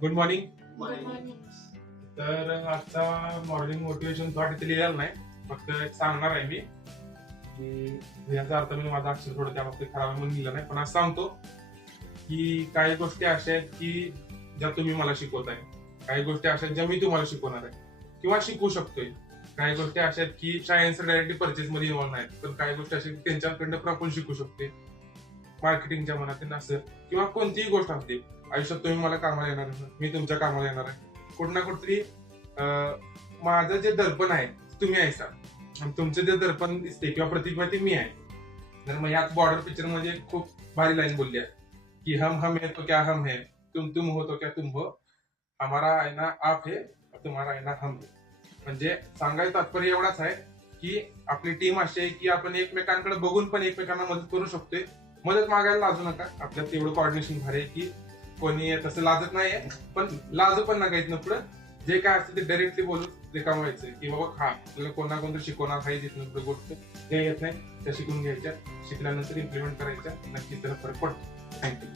Good morning. Morning. तर आता morning motivation thought इथे लिहिलेलं नाही, फक्त एक सांगणार आहे मी की याचा अर्थ मी माझा अक्षर थोडं त्या बाबतीत खराब म्हणून लिहिलं नाही, पण असं सांगतो की काही गोष्टी अशा आहेत की ज्या तुम्ही मला शिकवताय, काही गोष्टी अशा आहेत ज्या मी तुम्हाला शिकवणार आहे किंवा शिकवू शकतोय. काही गोष्टी अशा आहेत की शाळेचं डायरेक्टली परचेस मध्ये इन्व्हॉल्व नाहीत, पण काही गोष्टी अशा त्यांच्याकडनं पण आपण शिकू शकते. मार्केटिंगच्या मनात असेल किंवा कोणतीही गोष्ट असते आयुष्यात, तुम्ही मला कामाला येणार आहे, मी तुमच्या कामाला येणार आहे. कुठं ना कुठतरी माझं जे दर्पण आहे तुम्ही आहे सर, आणि तुमचं जे दर्पण दिसते किंवा प्रतिमा ते मी आहे. तर मग याच बॉर्डर पिक्चर मध्ये खूप भारी लाईन बोलली आहे की हम हम है तो क्या हम है, तुम तुम हो तो क्या तुम हो, हमारा आईना आप है, तुम्हारा आईना हम है. म्हणजे सांगायचं तात्पर्य एवढाच आहे की आपली टीम अशी आहे की आपण एकमेकांकडे बघून पण एकमेकांना मदत करू शकतोय. मदत मागायला लाजू नका, आपल्यात तेवढं कॉर्डिनेशन भारी आहे की कोणी तसं लाजत नाहीये, पण लाजू पण नका इथनं पुढे. जे काय असतं ते डायरेक्टली बोलून रिकाम व्हायचं की बाबा हा आपल्याला कोणा कोणतं शिकवणार आहे, तिथनं पुढे गोष्ट जे येत नाही त्या शिकून घ्यायच्या, शिकल्यानंतर इम्प्लिमेंट करायच्या, नक्कीच त्याला फरक पडतो. थँक्यू.